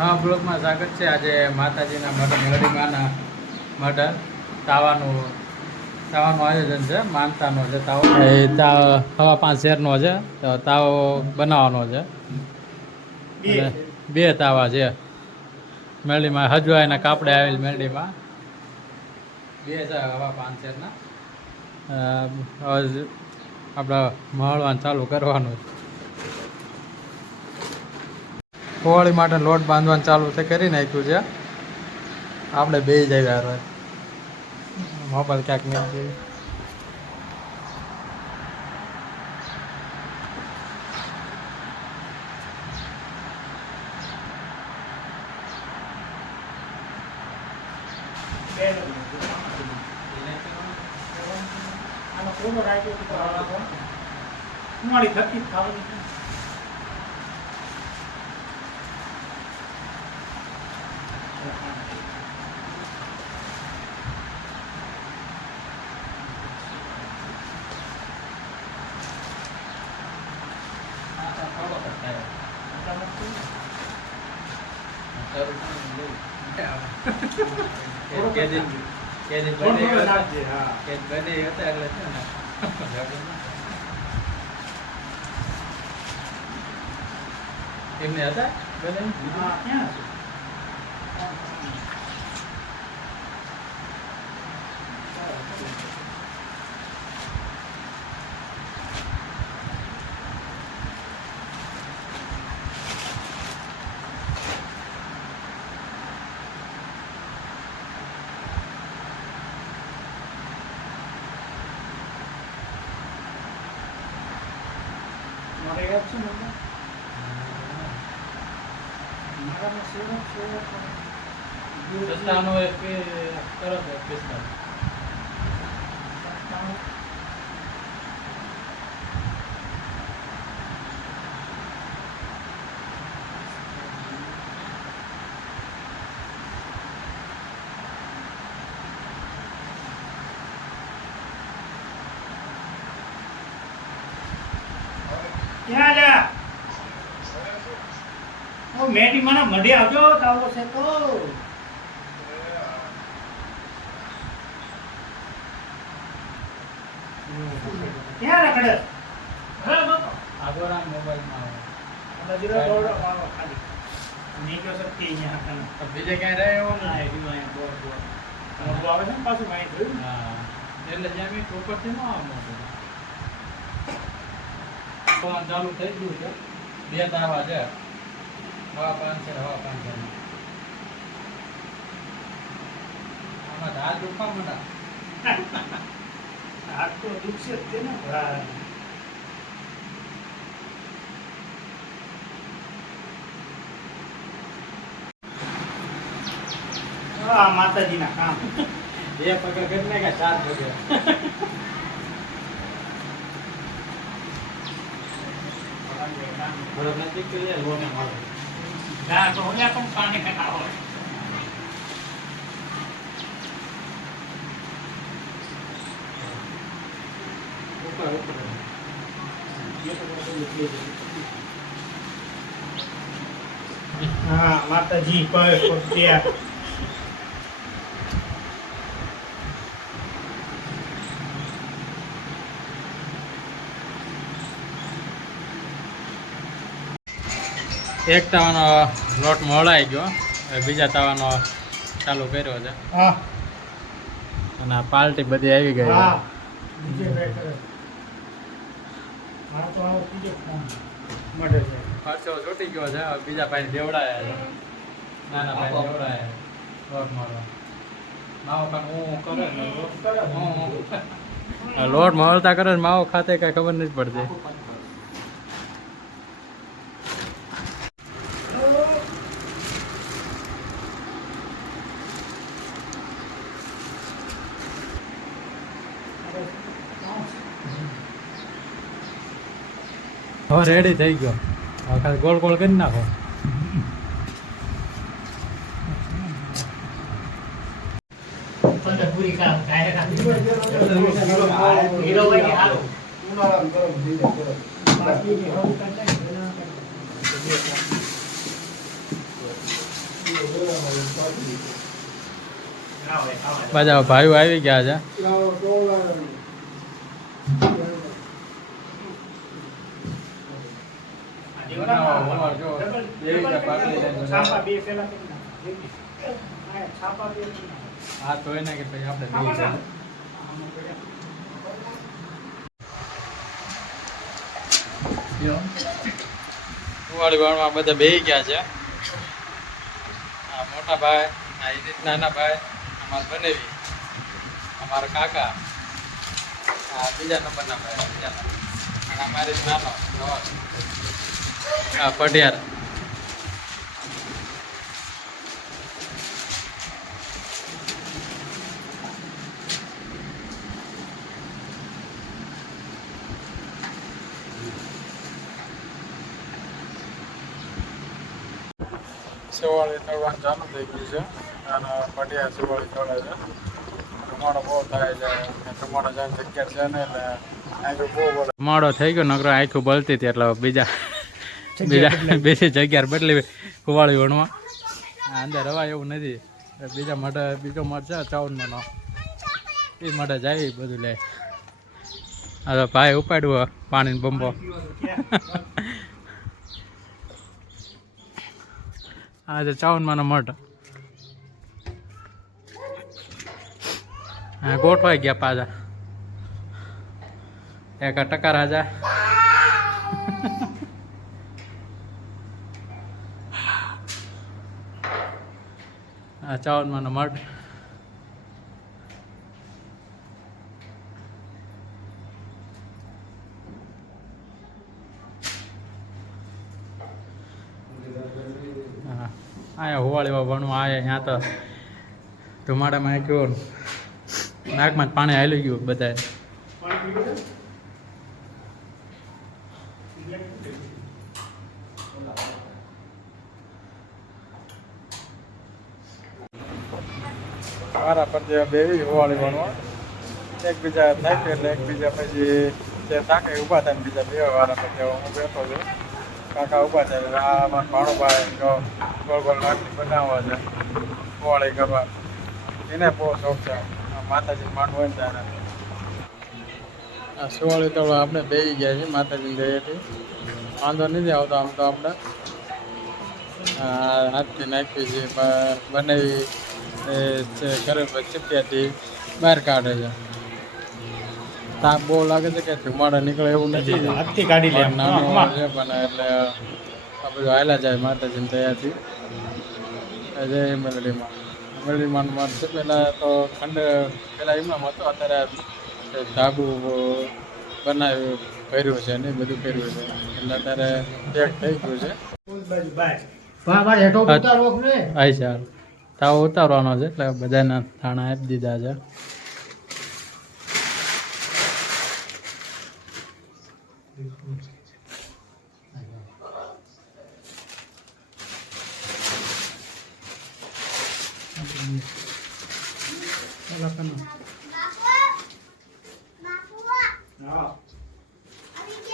નવા બ્લોગમાં સ્વાગત છે. આજે માતાજીના મઢ મેરડીમાના મઢ તાવાનું આયોજન છે. માનતાનો છે તાવો. એ 5:15 શેરનો છે. તો તાવો બનાવવાનો છે. બે તાવા છે મેરડીમાં. હજવાયના કાપડે આવેલ મેરડીમાં 2 છે 5:15 શેરના. આપણે મળવાનું ચાલુ કરવાનું. હોળી માટે લોટ બાંધવાનું ચાલુ છે, કરી નાખ્યું છે. આપણે બે જ આવ્યા મોબાઈલ ક્યાંક નહીં જઈએ. એમને હતા ક્યાં રસ્તાનો એક તરફ પિસ્તાળ ક્યાં જા ઓ મેડી મને મઢે આવજો તાવો છે તો ક્યાં રખડે હા બાપા આગોરા મોબાઈલમાં આપણે જીરો દોડો મારો ખાલી નીકળો શકતી અહીંયા હતા તો બીજે ક્યાંય રહે એવો ના નહીં. એડી માં બોર મોટું આવે છે ને પાછું માઈ જોયું હા એટલે જ્યાં બી પ્રોપરથી ન આવે મોટું. ફોન ચાલુ થઈ ગયું છે. 2 તાવા છે. 5:15 આમાં દાળ દુખવા માંડા. હાથ તો દુખશે જ તે ને હા આ માતાજીના કામ 2 પગે કરીને કે 4 પગે. થોડોક નજીક કરી લોને મારો. ના તો હું પણ પાણી ખાતા હોય ઉપર ઉપર હા માતાજી પર ત્યાં એક તાવાનો લોટ મોળાઈ ગયો. હવે બીજા તાવાનો ચાલુ કર્યો છે. હા અને આ પાર્ટી બધી આવી ગઈ છે. હા બીજે ભાઈ કરે હા તો આવો ત્રીજો ફોન મળે છે ખર્ચો છૂટી ગયો છે. હવે બીજા ભાઈ દેવડાયા છે. નાના ભાઈ દેવડાયા લોટ મળવા. માવો કાંક હું કરે ને લોટ કરે હું. લોટ મળતા કરે ને માવો ખાતે કઈ ખબર નથી પડતી. હવે રેડી થઈ ગયો. હવે ખાલી ગોળ ગોળ કરી નાખો. પૂરી કામ કાય કામ હીરો ભાઈ હાલો ઉનાળામાં ગરમ થઈ જાય બાકી હવું કાંઈ બધા ભાઈઓ આવી ગયા છે. હા તો એને કે પછી આપણે બેસી જઈએ. કુવાડી વાળવા બધા બેસી ગયા છે. આ મોટા ભાઈ, આ એ નાના ભાઈ, અમારા બનેવી, અમારા કાકા, આ બીજા નંબરના ભાઈ, બીજા નંબર, અને અમારી નાનો જવાન, આ પટિયાર. સુવાળી તળવાનું ચાલુ થઈ ગયું છે અને પટિયા સુવાળી તળે છે. ધુમાડો બહુ થાય છે. ધુમાડો જાય જગ્યા છે ને એટલે આખું બહુ બળે. ધુમાડો થઈ ગયો નકરો આખું બળતી હતી એટલે બીજી જગ્યા બદલી કુવાળી વણવા. અંદર રવાય એવું નથી. બીજો મઠ છે 54 નો એ માટે જાય બધું લે. હવે ભાઈ ઉપાડ્યું પાણીનો બંબો. આ છે 54 નો મઠ. હા ગોઠવાઈ ગયા પાછા. એક ટકા રાજા. આ 54 નો મઠ. આયા હોવાળીમાં ભણવા આયા ત્યાં તો ધુમાડામાં નાખ્યું નાકમાં જ પાણી હાલી ગયું બધાએ. મારા પર બેવી હોવાળી ભણવા એકબીજા નાખ્યું એટલે એકબીજા પછી જે થાકે ઊભા થાય ને બીજા બે વાળા પછી હું બેઠો છું. કાકા ઊભા થાય આ મારો ભાણુભાઈ જો ગોળ ગોળ નાખી બનાવવા છે હોવાળી કરવા. એને બહુ શોખ છે માતાજી માંડ હોય ને ત્યારે. આ સુવાળી તો આપણે બેસી ગયા છીએ માતાજીની દયાથી. વાંધો નથી આવતો આમ તો આપણે હાથથી નાખી છે બનાવી ઘરે ચીપિયાથી બહાર કાઢે છે. તાપ બહુ લાગે છે કે ધુમાડા નીકળે એવું નથી. હાથથી કાઢી લે નાનો છે પણ એટલે આ બધું હાલા જાય માતાજીની દયાથી. જય મેલડીમાં. મેલડીમાં મત છે પહેલાં તો પહેલાં એમનામ હતો અત્યારે ધાબુ બનાવ્યું કર્યું છે ને બધું કર્યું છે એટલે અત્યારે પેક થઈ ગયું છે. આઈ ચાલ તાવ ઉતારવાનો છે એટલે બધાના થાણા આપી દીધા છે.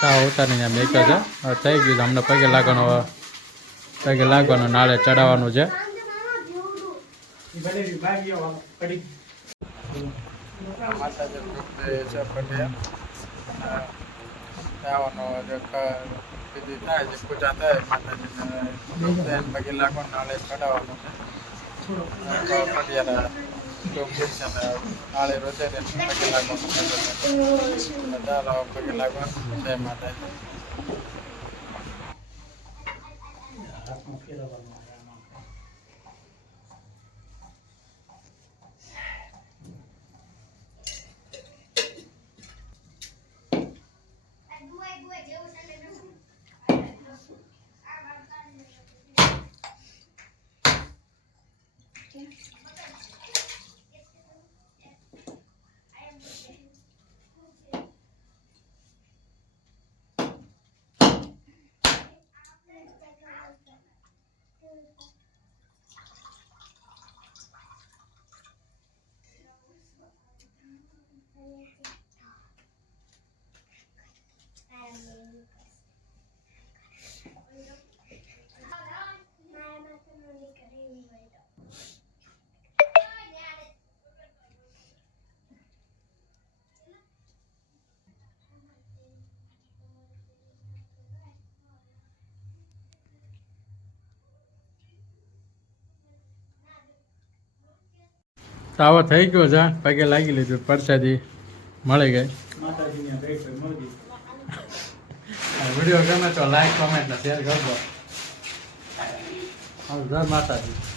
તાવ ઉતારીને મેક્યો છે થઈ ગયું. અમને પગે લાગવાનું નાળે ચડાવવાનું છે. પૂજા થાય માતાજીને પગે લાગવાનું નાળે ચડાવવાનું છે. નાળે રોજે પગે લાગવાનું ચાલો પગે લાગવાનું જય માતાજી. તો આવો થઈ ગયો છે પગે લાગી લીધું પ્રસાદી મળી ગઈ માતાજીની ભેટ મળી. વિડીયો ગમે તો લાઈક કોમેન્ટ ને શેર કરજો જય માતાજી.